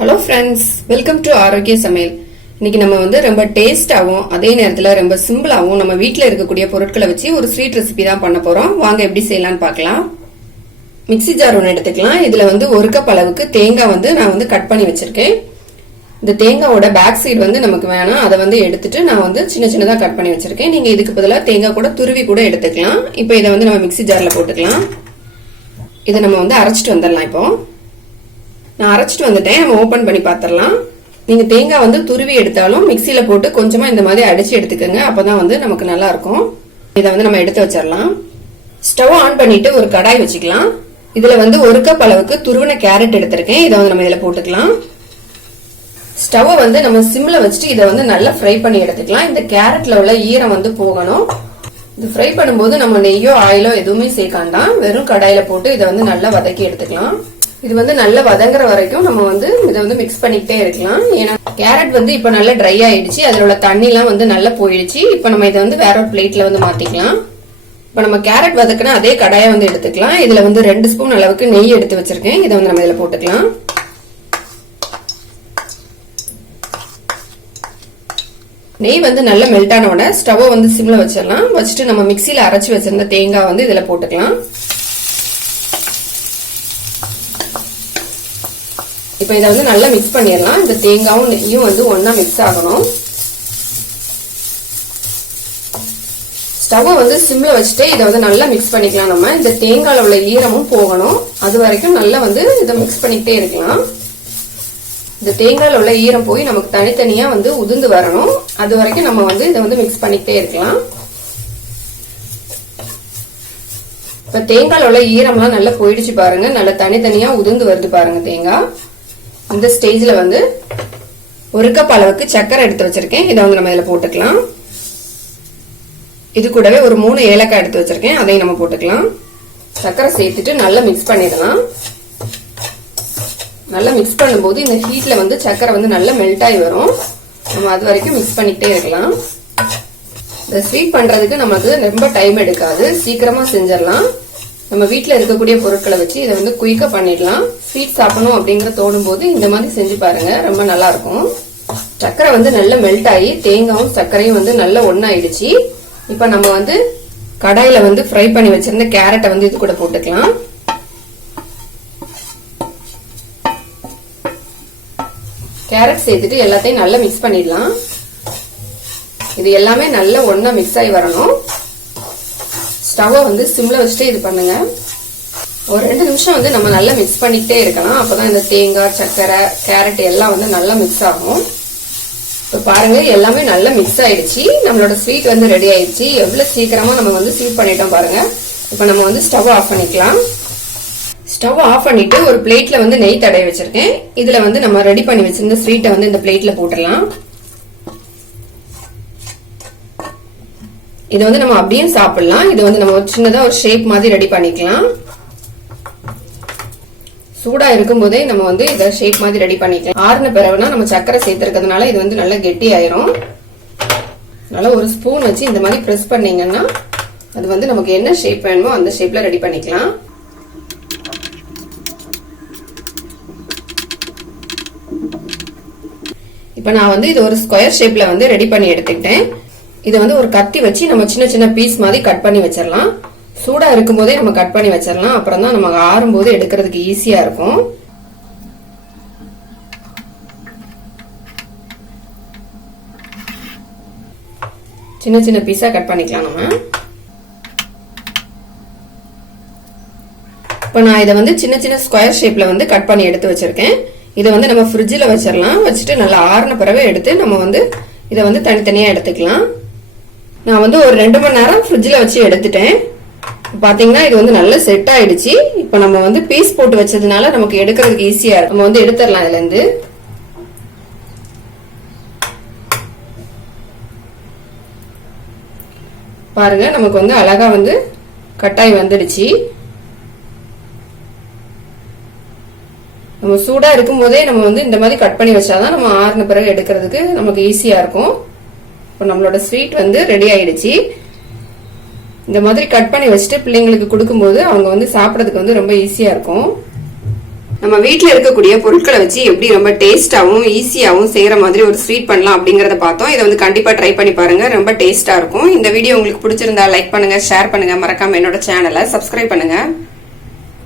Hello friends welcome to ஆரோக்கிய சமையல் இன்னைக்கு நம்ம வந்து ரொம்ப டேஸ்டாகவும் அதே நேரத்தில் ரொம்ப சிம்பிளாகவும் நம்ம வீட்டில் இருக்கக்கூடிய பொருட்களை வச்சு ஒரு ஸ்வீட் ரெசிபி தான் பண்ண போகிறோம் வாங்க எப்படி செய்யலாம்னு பார்க்கலாம். மிக்ஸி ஜார் ஒன்று எடுத்துக்கலாம். இதில் வந்து ஒரு கப் அளவுக்கு தேங்காய் வந்து நான் வந்து கட் பண்ணி வச்சிருக்கேன். இந்த தேங்காவோட பேக் சைடு வந்து நமக்கு வேணாம். அதை வந்து எடுத்துட்டு நான் வந்து சின்ன சின்னதாக கட் பண்ணி வச்சிருக்கேன். நீங்கள் இதுக்கு பதிலாக தேங்காய் கூட துருவி கூட எடுத்துக்கலாம். இப்போ இதை வந்து நம்ம மிக்ஸி ஜாரில் போட்டுக்கலாம். இதை நம்ம வந்து அரைச்சிட்டு வந்துடலாம் இப்போது நான் அரைச்சிட்டு வந்துட்டேன். நம்ம ஓப்பன் பண்ணி பார்த்துடலாம் நீங்க தேங்காய் வந்து துருவி எடுத்தாலும் மிக்சியில போட்டு கொஞ்சமா இந்த மாதிரி அடிச்சு எடுத்துக்கோங்க. அப்பதான் வந்து நமக்கு நல்லா இருக்கும். இதை வந்து நம்ம எடுத்து வச்சிடலாம் ஸ்டவ் ஆன் பண்ணிட்டு ஒரு கடாய் வச்சுக்கலாம். இதுல வந்து ஒரு கப் அளவுக்கு துருவின கேரட் எடுத்திருக்கேன். இதை வந்து நம்ம இதில் போட்டுக்கலாம். ஸ்டவ்வை வந்து நம்ம சிம்ல வச்சுட்டு இதை வந்து நல்லா ஃப்ரை பண்ணி எடுத்துக்கலாம். இந்த கேரட்ல உள்ள ஈரம் வந்து போகணும். இது ஃப்ரை பண்ணும்போது நம்ம நெய்யோ ஆயிலோ எதுவுமே சேர்க்காண்டாம் வெறும் கடாயில போட்டு இதை வந்து நல்லா வதக்கி எடுத்துக்கலாம். இது வந்து நல்லா வதங்குற வரைக்கும் நம்ம வந்து இதை வந்து மிக்ஸ் பண்ணிக்கிட்டே இருக்கலாம். ஏன்னா கேரட் வந்து இப்ப நல்லா ட்ரை ஆயிடுச்சு. அதுல உள்ள தண்ணி எல்லாம் வந்து நல்லா போயிடுச்சு. இப்ப நம்ம இதை வந்து வேற ஒரு பிளேட்ல வந்து மாத்திக்கலாம். இப்ப நம்ம கேரட் வதக்கினா அதே கடாயை வந்து எடுத்துக்கலாம். இதுல வந்து ரெண்டு ஸ்பூன் அளவுக்கு நெய் எடுத்து வச்சிருக்கேன். இதை வந்து நம்ம இதுல போட்டுக்கலாம். நெய் வந்து நல்லா மெல்ட் ஆன உடனே ஸ்டவ்வை வந்து சிம்ல வச்சிடலாம். வச்சுட்டு நம்ம மிக்சியில அரைச்சி வச்சிருந்த தேங்காய் வந்து இதுல போட்டுக்கலாம். இப்போ இதை வந்து நல்லா மிக்ஸ் பண்ணிடலாம். இந்த தேங்காயும் நெய்யும் வந்து ஒன்றா மிக்ஸ் ஆகணும். ஸ்டவ்வை வந்து சிம்மில் வச்சுட்டு இதை வந்து நல்லா மிக்ஸ் பண்ணிக்கலாம் நம்ம. இந்த தேங்காயில் உள்ள ஈரமும் போகணும். அது வரைக்கும் நல்லா வந்து இதை மிக்ஸ் பண்ணிக்கிட்டே இருக்கலாம். இந்த தேங்காயில் உள்ள ஈரம் போய் நமக்கு தனித்தனியாக வந்து உதிர்ந்து வரணும். அது வரைக்கும் நம்ம வந்து இதை வந்து மிக்ஸ் பண்ணிக்கிட்டே இருக்கலாம். இப்போ தேங்காயில் உள்ள ஈரம்லாம் நல்லா போயிடுச்சு பாருங்க. நல்லா தனித்தனியாக உதிர்ந்து வருது பாருங்க தேங்காய். இந்த ஸ்டேஜில் வந்து ஒரு கப் அளவுக்கு சக்கரை எடுத்து வச்சிருக்கேன். இதை வந்து நம்ம இதில் போட்டுக்கலாம். இது கூடவே ஒரு மூணு ஏலக்காய் எடுத்து வச்சிருக்கேன். அதையும் நம்ம போட்டுக்கலாம். சக்கரை சேர்த்துட்டு நல்லா மிக்ஸ் பண்ணிடலாம். நல்லா மிக்ஸ் பண்ணும்போது இந்த ஹீட்டில் வந்து சக்கரை வந்து நல்லா மெல்ட் ஆகி வரும். நம்ம அது வரைக்கும் மிக்ஸ் பண்ணிக்கிட்டே இருக்கலாம். இந்த ஸ்வீட் பண்ணுறதுக்கு நமக்கு ரொம்ப டைம் எடுக்காது. சீக்கிரமாக செஞ்சிடலாம். நம்ம வீட்டில் இருக்கக்கூடிய பொருட்களை வச்சு இதை வந்து குயிக்காக பண்ணிடலாம். ஸ்வீட் சாப்பிடணும் அப்படிங்கிற தோணும் போது இந்த மாதிரி செஞ்சு பாருங்க ரொம்ப நல்லா இருக்கும். சர்க்கரை வந்து நல்லா மெல்ட் ஆகி தேங்காயும் சர்க்கரையும் வந்து நல்லா ஒன்னாயிடுச்சு இப்போ நம்ம வந்து கடாயில வந்து ஃப்ரை பண்ணி வச்சிருந்த கேரட்டை வந்து இது கூட போட்டுக்கலாம். கேரட் சேர்த்துட்டு எல்லாத்தையும் நல்லா மிக்ஸ் பண்ணிடலாம். இது எல்லாமே நல்லா ஒன்னா மிக்ஸ் ஆகி வரணும். ஸ்டவ்வை வந்து சிம்ல வச்சுட்டு இது பண்ணுங்க. ஒரு ரெண்டு நிமிஷம் வந்து நம்ம நல்லா மிக்ஸ் பண்ணிக்கிட்டே இருக்கலாம். அப்பதான் இந்த தேங்காய் சர்க்கரை கேரட் எல்லாம் வந்து நல்லா மிக்ஸ் ஆகும். இப்போ பாருங்க எல்லாமே நல்லா மிக்ஸ் ஆயிடுச்சு. நம்மளோட ஸ்வீட் வந்து ரெடி ஆயிடுச்சு. எவ்வளவு சீக்கிரமா நம்ம வந்து ஸ்வீட் பண்ணிட்டோம் பாருங்க. இப்போ நம்ம வந்து ஸ்டவ் ஆஃப் பண்ணிக்கலாம். ஸ்டவ் ஆஃப் பண்ணிட்டு ஒரு பிளேட்ல வந்து நெய் தடவி வச்சிருக்கேன். இதுல வந்து நம்ம ரெடி பண்ணி வச்சிருந்த ஸ்வீட்டை வந்து இந்த பிளேட்ல போட்டுடலாம். இதை வந்து நம்ம அப்படியே சாப்பிடலாம். இது வந்து நம்ம ஒரு சின்னதா ஒரு ஷேப் மாதிரி ரெடி பண்ணிக்கலாம். சூடா இருக்கும் போதே நம்ம வந்து இதை ஷேப் மாதிரி ரெடி பண்ணிக்கலாம். ஆறுன பிறகுனா நம்ம சக்கரை சேர்த்திருக்கிறதுனால இது வந்து நல்லா கெட்டி ஆயிரும். நல்லா ஒரு ஸ்பூன் வச்சு இந்த மாதிரி ப்ரெஸ் பண்ணீங்கன்னா அது வந்து நமக்கு என்ன ஷேப் வேணுமோ அந்த ஷேப்ல ரெடி பண்ணிக்கலாம். இப்போ நான் வந்து இது ஒரு ஸ்கொயர் ஷேப்ல வந்து ரெடி பண்ணி எடுத்துக்கிட்டேன். இதை வந்து ஒரு கத்தி வச்சு நம்ம சின்ன சின்ன பீஸ் மாதிரி கட் பண்ணி வச்சிடலாம் சூடா இருக்கும் போதே நம்ம கட் பண்ணி வச்சிடலாம் அப்புறம் தான் நமக்கு ஆறும் போது எடுக்கிறதுக்கு ஈஸியா இருக்கும். சின்ன சின்ன பீஸா கட் பண்ணிக்கலாம் நம்ம. இப்போ நான் இதை வந்து சின்ன சின்ன ஸ்கொயர் ஷேப்ல வந்து கட் பண்ணி எடுத்து வச்சிருக்கேன். இதை வந்து நம்ம ஃப்ரிட்ஜில் வச்சிடலாம் வச்சுட்டு நல்லா ஆறின பிறகு எடுத்து நம்ம வந்து இதை வந்து தனித்தனியாக எடுத்துக்கலாம். நான் வந்து ஒரு ரெண்டு மணி நேரம் ஃப்ரிட்ஜில் வச்சு எடுத்துட்டேன். பார்த்தீங்கன்னா இது வந்து நல்லா செட் ஆயிடுச்சு. இப்போ நம்ம வந்து பீஸ் போட்டு வச்சதுனால நமக்கு எடுக்கிறதுக்கு ஈஸியாக இருக்கும் நம்ம வந்து எடுத்துடலாம் இதுலேருந்து. பாருங்க நமக்கு வந்து அழகா வந்து கட்டாய் வந்துடுச்சு. நம்ம சூடா இருக்கும் போதே நம்ம வந்து இந்த மாதிரி கட் பண்ணி வச்சாதான் நம்ம ஆறுன பிறகு எடுக்கிறதுக்கு நமக்கு ஈஸியா இருக்கும். இப்போ நம்மளோட ஸ்வீட் வந்து ரெடி ஆயிடுச்சு. இந்த மாதிரி கட் பண்ணி வச்சுட்டு பிள்ளைங்களுக்கு கொடுக்கும்போது அவங்க வந்து சாப்பிட்றதுக்கு வந்து ரொம்ப ஈஸியாக இருக்கும். நம்ம வீட்டில் இருக்கக்கூடிய பொருட்களை வச்சு எப்படி ரொம்ப டேஸ்ட்டாகவும் ஈஸியாகவும் செய்கிற மாதிரி ஒரு ஸ்வீட் பண்ணலாம் அப்படிங்கிறத பார்த்தோம். இதை வந்து கண்டிப்பாக ட்ரை பண்ணி பாருங்கள் ரொம்ப டேஸ்ட்டாக இருக்கும். இந்த வீடியோ உங்களுக்கு பிடிச்சிருந்தா லைக் பண்ணுங்கள் ஷேர் பண்ணுங்கள் மறக்காமல் என்னோட சேனலை சப்ஸ்கிரைப் பண்ணுங்கள்